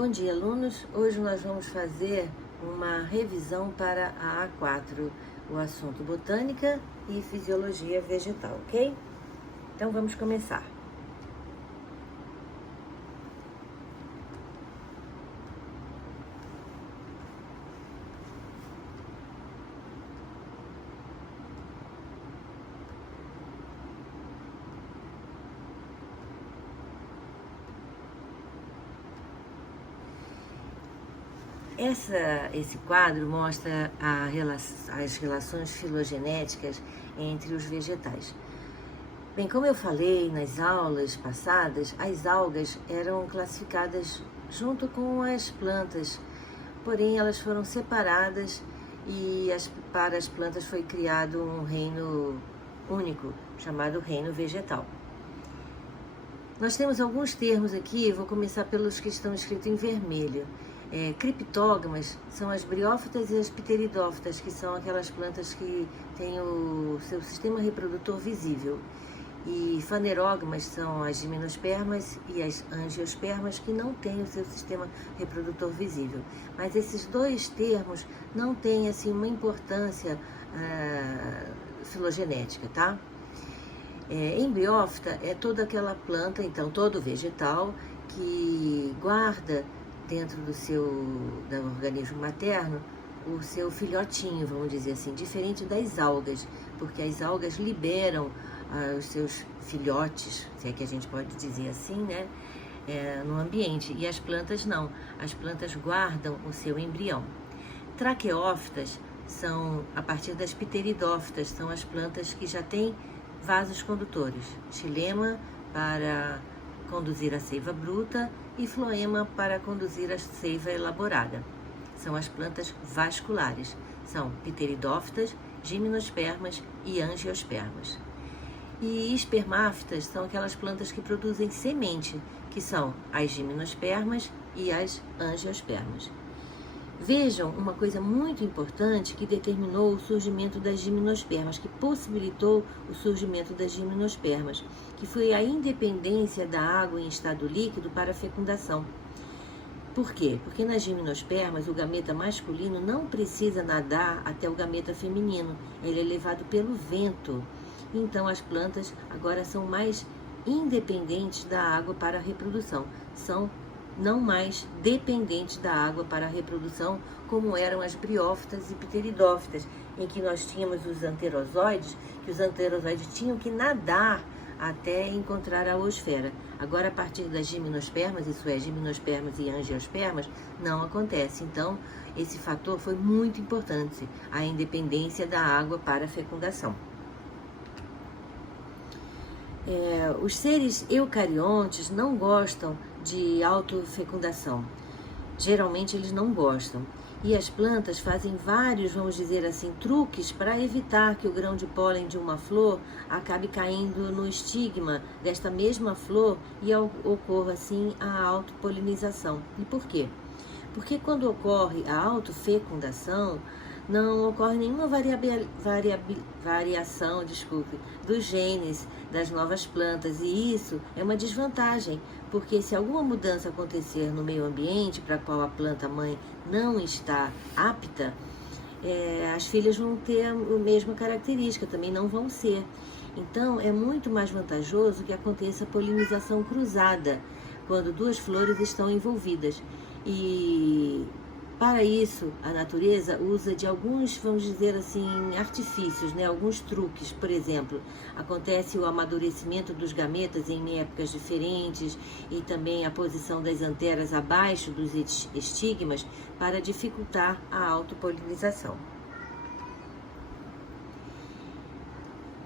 Bom dia, alunos. Hoje nós vamos fazer uma revisão para a A4, o assunto botânica e fisiologia vegetal, ok? Então vamos começar. Esse quadro mostra as relações filogenéticas entre os vegetais. Bem, como eu falei nas aulas passadas, as algas eram classificadas junto com as plantas, porém elas foram separadas e para as plantas foi criado um reino único, chamado reino vegetal. Nós temos alguns termos aqui, vou começar pelos que estão escritos em vermelho. Criptógamas são as briófitas e as pteridófitas, que são aquelas plantas que têm o seu sistema reprodutor visível. E fanerógamas são as gimnospermas e as angiospermas, que não têm o seu sistema reprodutor visível. Mas esses dois termos não têm assim uma importância filogenética, tá? Embriófita é toda aquela planta, então todo vegetal que guarda dentro do organismo materno o seu filhotinho, vamos dizer assim, diferente das algas, porque as algas liberam os seus filhotes, se é que a gente pode dizer assim, né, no ambiente, e as plantas não, as plantas guardam o seu embrião. Traqueófitas são, a partir das pteridófitas, são as plantas que já têm vasos condutores, xilema para conduzir a seiva bruta e floema para conduzir a seiva elaborada. São as plantas vasculares, são pteridófitas, gimnospermas e angiospermas. E espermáfitas são aquelas plantas que produzem semente, que são as gimnospermas e as angiospermas. Vejam uma coisa muito importante que determinou o surgimento das gimnospermas, que possibilitou o surgimento das gimnospermas, que foi a independência da água em estado líquido para a fecundação. Por quê? Porque nas gimnospermas o gameta masculino não precisa nadar até o gameta feminino, ele é levado pelo vento. Então as plantas agora são mais independentes da água para a reprodução, são não mais dependentes da água para a reprodução, como eram as briófitas e pteridófitas, em que nós tínhamos os anterozoides, que os anterozoides tinham que nadar até encontrar a oosfera. Agora, a partir das gimnospermas, isso é, gimnospermas e angiospermas, não acontece. Então, esse fator foi muito importante, a independência da água para a fecundação. Os seres eucariontes não gostam de autofecundação. Geralmente eles não gostam. E as plantas fazem vários, vamos dizer assim, truques para evitar que o grão de pólen de uma flor acabe caindo no estigma desta mesma flor e ocorra assim a autopolinização. E por quê? Porque quando ocorre a autofecundação, não ocorre nenhuma variação dos genes das novas plantas, e isso é uma desvantagem, porque se alguma mudança acontecer no meio ambiente para a qual a planta mãe não está apta, as filhas vão ter a mesma característica, também não vão ser. Então é muito mais vantajoso que aconteça a polinização cruzada, quando duas flores estão envolvidas. E para isso, a natureza usa de alguns, vamos dizer assim, artifícios, né? Alguns truques. Por exemplo, acontece o amadurecimento dos gametas em épocas diferentes e também a posição das anteras abaixo dos estigmas para dificultar a autopolinização.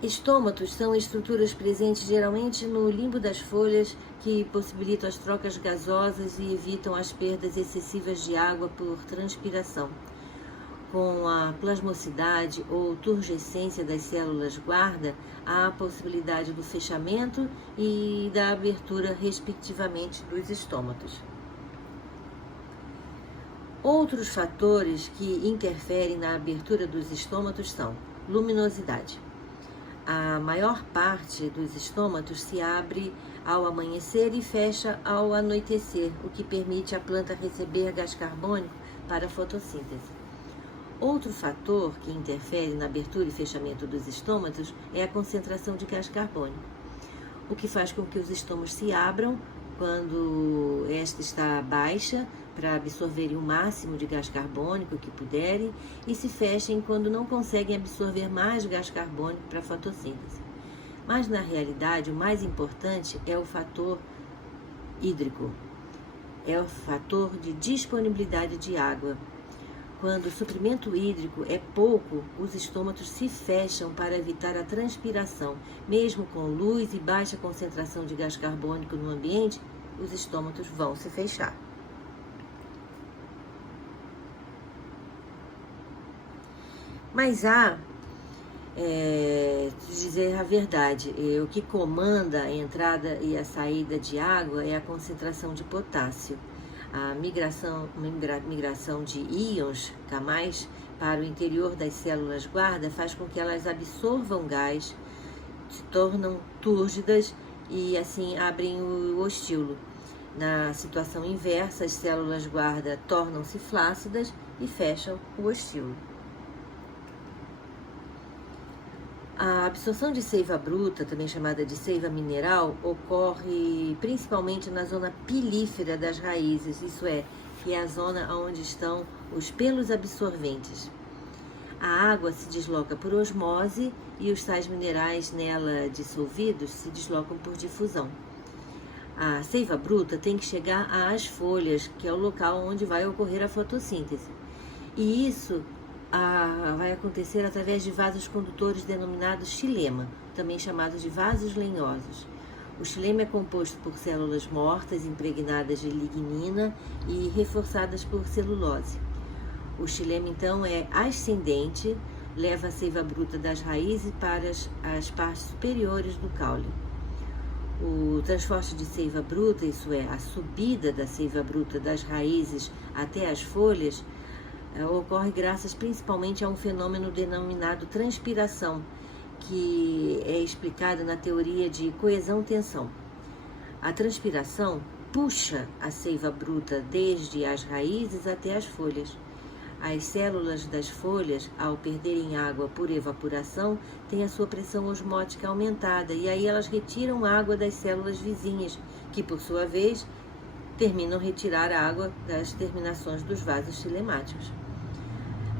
Estômatos são estruturas presentes geralmente no limbo das folhas que possibilitam as trocas gasosas e evitam as perdas excessivas de água por transpiração. Com a plasmosidade ou turgescência das células guarda, há a possibilidade do fechamento e da abertura, respectivamente, dos estômatos. Outros fatores que interferem na abertura dos estômatos são luminosidade. A maior parte dos estômatos se abre ao amanhecer e fecha ao anoitecer, o que permite à planta receber gás carbônico para a fotossíntese. Outro fator que interfere na abertura e fechamento dos estômatos é a concentração de gás carbônico, o que faz com que os estômatos se abram quando esta está baixa, para absorverem o máximo de gás carbônico que puderem, e se fechem quando não conseguem absorver mais gás carbônico para a fotossíntese. Mas, na realidade, o mais importante é o fator hídrico, é o fator de disponibilidade de água. Quando o suprimento hídrico é pouco, os estômatos se fecham para evitar a transpiração. Mesmo com luz e baixa concentração de gás carbônico no ambiente, os estômatos vão se fechar. Mas dizer a verdade, o que comanda a entrada e a saída de água é a concentração de potássio. A migração de íons K+, para o interior das células guarda faz com que elas absorvam gás, se tornam túrgidas e assim abrem o estilo. Na situação inversa, as células guarda tornam-se flácidas e fecham o estilo. A absorção de seiva bruta, também chamada de seiva mineral, ocorre principalmente na zona pilífera das raízes, isso é, que é a zona onde estão os pelos absorventes. A água se desloca por osmose e os sais minerais nela dissolvidos se deslocam por difusão. A seiva bruta tem que chegar às folhas, que é o local onde vai ocorrer a fotossíntese. E isso vai acontecer através de vasos condutores denominados xilema, também chamados de vasos lenhosos. O xilema é composto por células mortas impregnadas de lignina e reforçadas por celulose. O xilema, então, é ascendente, leva a seiva bruta das raízes para as partes superiores do caule. O transporte de seiva bruta, isso é, a subida da seiva bruta das raízes até as folhas, ocorre graças principalmente a um fenômeno denominado transpiração, que é explicado na teoria de coesão-tensão. A transpiração puxa a seiva bruta desde as raízes até as folhas. As células das folhas, ao perderem água por evaporação, têm a sua pressão osmótica aumentada e aí elas retiram água das células vizinhas, que por sua vez terminam retirar água das terminações dos vasos xilemáticos.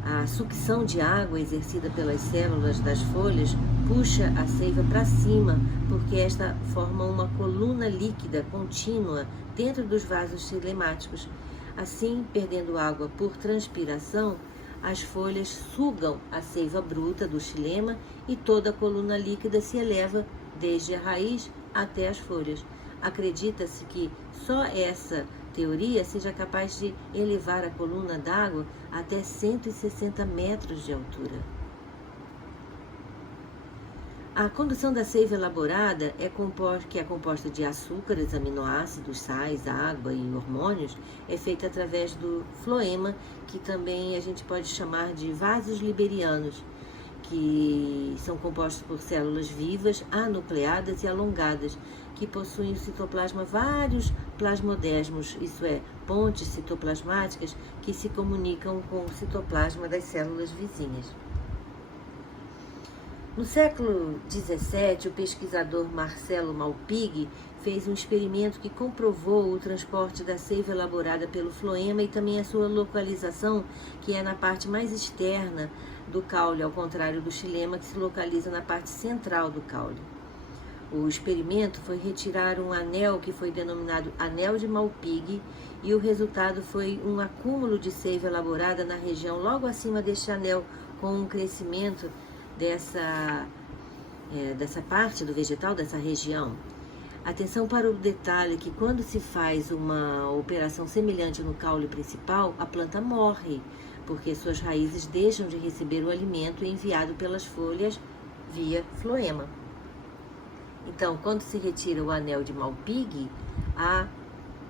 A sucção de água exercida pelas células das folhas puxa a seiva para cima, porque esta forma uma coluna líquida contínua dentro dos vasos xilemáticos. Assim, perdendo água por transpiração, as folhas sugam a seiva bruta do xilema e toda a coluna líquida se eleva desde a raiz até as folhas. Acredita-se que só essa teoria seja capaz de elevar a coluna d'água até 160 metros de altura. A condução da seiva elaborada, que é composta de açúcares, aminoácidos, sais, água e hormônios, é feita através do floema, que também a gente pode chamar de vasos liberianos, que são compostos por células vivas, anucleadas e alongadas, que possuem no citoplasma vários plasmodesmos, isso é, pontes citoplasmáticas que se comunicam com o citoplasma das células vizinhas. No século XVII, o pesquisador Marcelo Malpighi fez um experimento que comprovou o transporte da seiva elaborada pelo floema e também a sua localização, que é na parte mais externa do caule, ao contrário do xilema, que se localiza na parte central do caule. O experimento foi retirar um anel que foi denominado anel de Malpighi e o resultado foi um acúmulo de seiva elaborada na região logo acima deste anel, com um crescimento dessa parte do vegetal, dessa região. Atenção para o detalhe que quando se faz uma operação semelhante no caule principal, a planta morre, porque suas raízes deixam de receber o alimento enviado pelas folhas via floema. Então, quando se retira o anel de Malpighi, há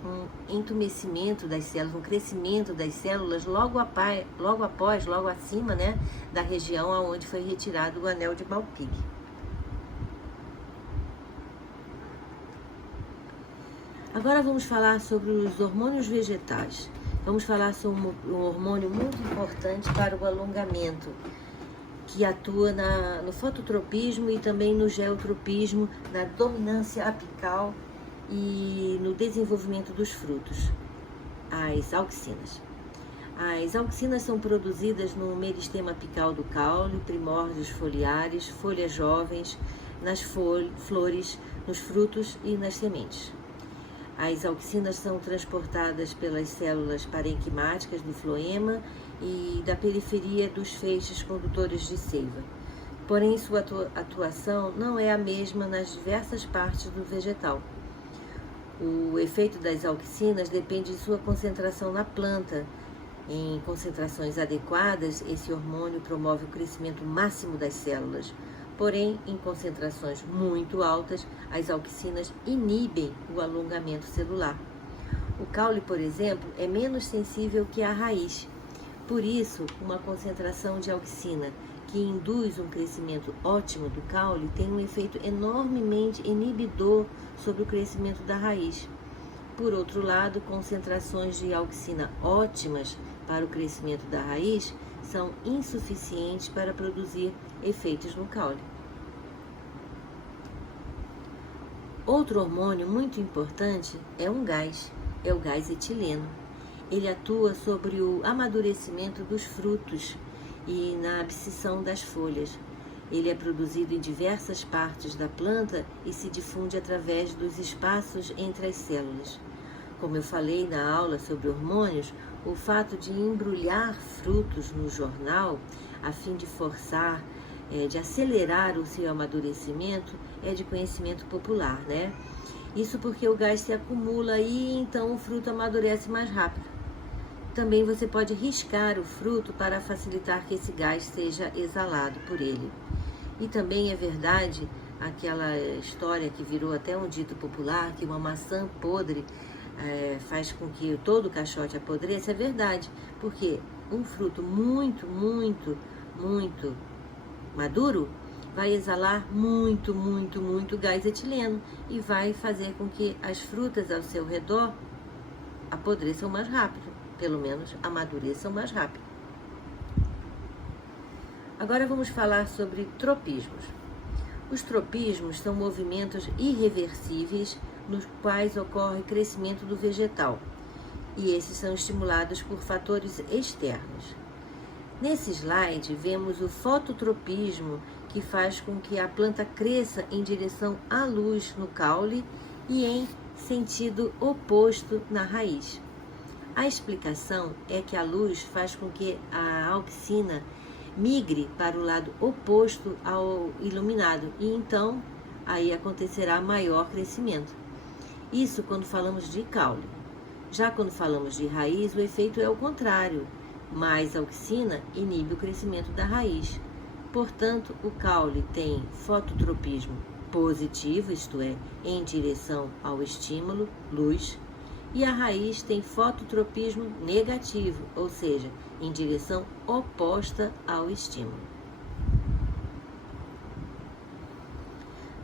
um entumecimento das células, um crescimento das células logo acima, da região onde foi retirado o anel de Malpighi. Agora vamos falar sobre os hormônios vegetais. Vamos falar sobre um hormônio muito importante para o alongamento, que atua no fototropismo e também no geotropismo, na dominância apical e no desenvolvimento dos frutos, as auxinas. As auxinas são produzidas no meristema apical do caule, primórdios foliares, folhas jovens, nas flores, nos frutos e nas sementes. As auxinas são transportadas pelas células parenquimáticas do floema e da periferia dos feixes condutores de seiva. Porém, sua atuação não é a mesma nas diversas partes do vegetal. O efeito das auxinas depende de sua concentração na planta. Em concentrações adequadas, esse hormônio promove o crescimento máximo das células. Porém, em concentrações muito altas, as auxinas inibem o alongamento celular. O caule, por exemplo, é menos sensível que a raiz. Por isso, uma concentração de auxina que induz um crescimento ótimo do caule tem um efeito enormemente inibidor sobre o crescimento da raiz. Por outro lado, concentrações de auxina ótimas para o crescimento da raiz são insuficientes para produzir efeitos no caule. Outro hormônio muito importante é o gás etileno. Ele atua sobre o amadurecimento dos frutos e na abscissão das folhas. Ele é produzido em diversas partes da planta e se difunde através dos espaços entre as células. Como eu falei na aula sobre hormônios, o fato de embrulhar frutos no jornal, a fim de forçar, de acelerar o seu amadurecimento, é de conhecimento popular, né? Isso porque o gás se acumula e então o fruto amadurece mais rápido. Também você pode riscar o fruto para facilitar que esse gás seja exalado por ele. E também é verdade aquela história que virou até um dito popular, que uma maçã podre faz com que todo o caixote apodreça. É verdade, porque um fruto muito maduro vai exalar muito gás etileno e vai fazer com que as frutas ao seu redor apodreçam mais rápido, pelo menos amadureçam mais rápido. Agora vamos falar sobre tropismos. Os tropismos são movimentos irreversíveis nos quais ocorre crescimento do vegetal, e esses são estimulados por fatores externos. Nesse slide, vemos o fototropismo, que faz com que a planta cresça em direção à luz no caule e em sentido oposto na raiz. A explicação é que a luz faz com que a auxina migre para o lado oposto ao iluminado e então aí acontecerá maior crescimento. Isso quando falamos de caule. Já quando falamos de raiz, o efeito é o contrário. Mais auxina inibe o crescimento da raiz. Portanto, o caule tem fototropismo positivo, isto é, em direção ao estímulo, luz, e a raiz tem fototropismo negativo, ou seja, em direção oposta ao estímulo.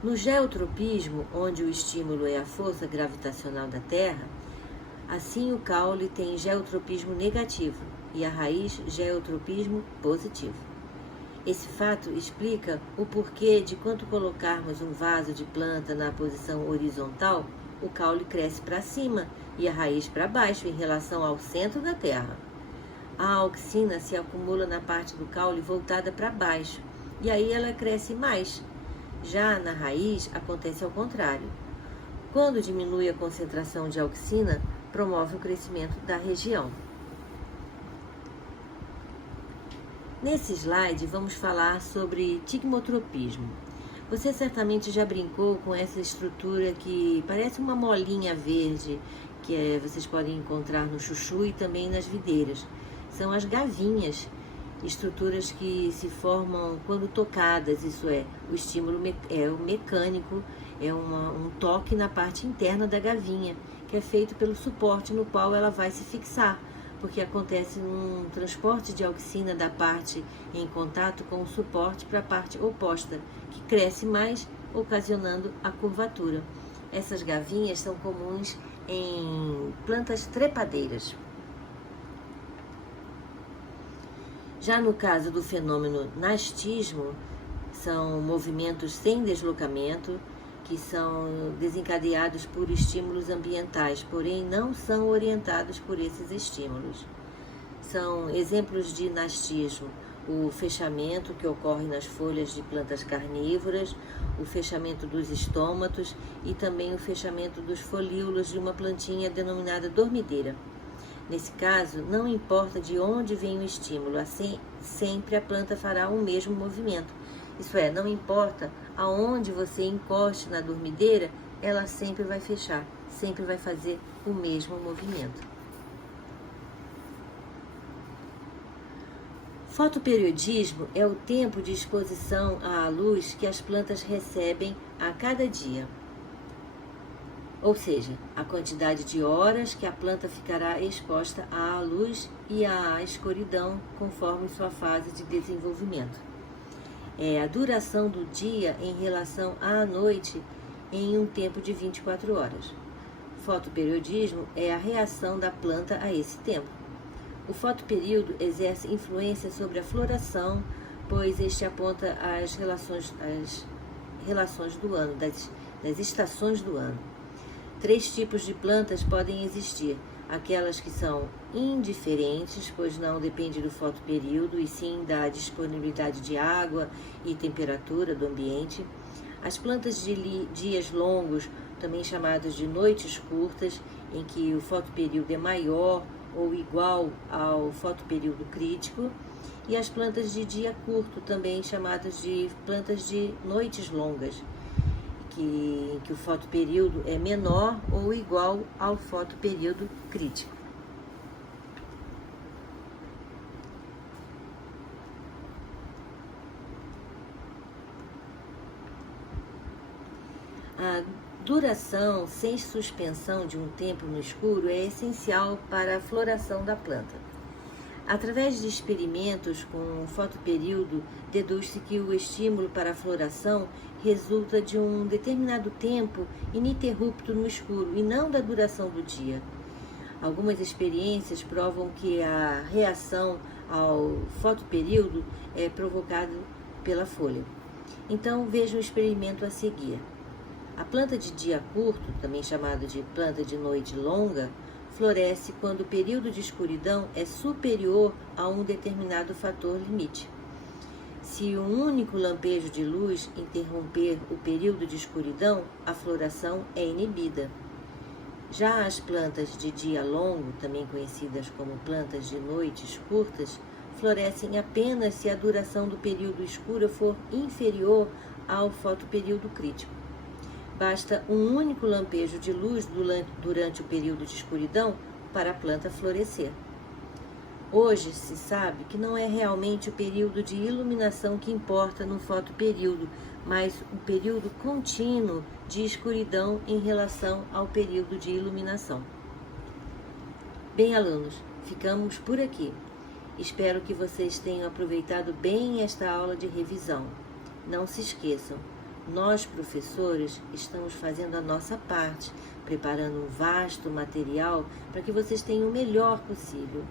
No geotropismo, onde o estímulo é a força gravitacional da Terra, assim o caule tem geotropismo negativo e a raiz geotropismo positivo. Esse fato explica o porquê de quando colocarmos um vaso de planta na posição horizontal, o caule cresce para cima e a raiz para baixo em relação ao centro da Terra. A auxina se acumula na parte do caule voltada para baixo e aí ela cresce mais. Já na raiz acontece ao contrário. Quando diminui a concentração de auxina, promove o crescimento da região. Nesse slide, vamos falar sobre tigmotropismo. Você certamente já brincou com essa estrutura que parece uma molinha verde, que vocês podem encontrar no chuchu e também nas videiras. São as gavinhas, estruturas que se formam quando tocadas, isso é, o estímulo é o mecânico, é um toque na parte interna da gavinha, que é feito pelo suporte no qual ela vai se fixar, porque acontece um transporte de auxina da parte em contato com o suporte para a parte oposta, que cresce mais, ocasionando a curvatura. Essas gavinhas são comuns em plantas trepadeiras. Já no caso do fenômeno nastismo, são movimentos sem deslocamento que são desencadeados por estímulos ambientais, porém não são orientados por esses estímulos. São exemplos de nastismo: o fechamento que ocorre nas folhas de plantas carnívoras, o fechamento dos estômatos e também o fechamento dos folíolos de uma plantinha denominada dormideira. Nesse caso, não importa de onde vem o estímulo, assim sempre a planta fará o mesmo movimento. Isso é, não importa aonde você encoste na dormideira, ela sempre vai fechar, sempre vai fazer o mesmo movimento. Fotoperiodismo é o tempo de exposição à luz que as plantas recebem a cada dia. Ou seja, a quantidade de horas que a planta ficará exposta à luz e à escuridão conforme sua fase de desenvolvimento. É a duração do dia em relação à noite em um tempo de 24 horas. Fotoperiodismo é a reação da planta a esse tempo. O fotoperíodo exerce influência sobre a floração, pois este aponta as relações do ano, das estações do ano. 3 tipos de plantas podem existir: aquelas que são indiferentes, pois não depende do fotoperíodo e sim da disponibilidade de água e temperatura do ambiente; as plantas de dias longos, também chamadas de noites curtas, em que o fotoperíodo é maior ou igual ao fotoperíodo crítico; e as plantas de dia curto, também chamadas de plantas de noites longas, que o fotoperíodo é menor ou igual ao fotoperíodo crítico. A duração sem suspensão de um tempo no escuro é essencial para a floração da planta. Através de experimentos com o fotoperíodo, deduz-se que o estímulo para a floração resulta de um determinado tempo ininterrupto no escuro e não da duração do dia. Algumas experiências provam que a reação ao fotoperíodo é provocada pela folha. Então, veja o experimento a seguir. A planta de dia curto, também chamada de planta de noite longa, floresce quando o período de escuridão é superior a um determinado fator limite. Se um único lampejo de luz interromper o período de escuridão, a floração é inibida. Já as plantas de dia longo, também conhecidas como plantas de noites curtas, florescem apenas se a duração do período escuro for inferior ao fotoperíodo crítico. Basta um único lampejo de luz durante o período de escuridão para a planta florescer. Hoje se sabe que não é realmente o período de iluminação que importa no fotoperíodo, mas o período contínuo de escuridão em relação ao período de iluminação. Bem, alunos, ficamos por aqui. Espero que vocês tenham aproveitado bem esta aula de revisão. Não se esqueçam, nós, professores, estamos fazendo a nossa parte, preparando um vasto material para que vocês tenham o melhor possível.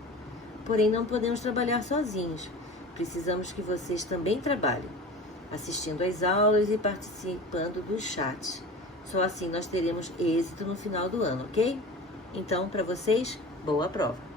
Porém, não podemos trabalhar sozinhos. Precisamos que vocês também trabalhem, assistindo às aulas e participando dos chats. Só assim nós teremos êxito no final do ano, ok? Então, para vocês, boa prova!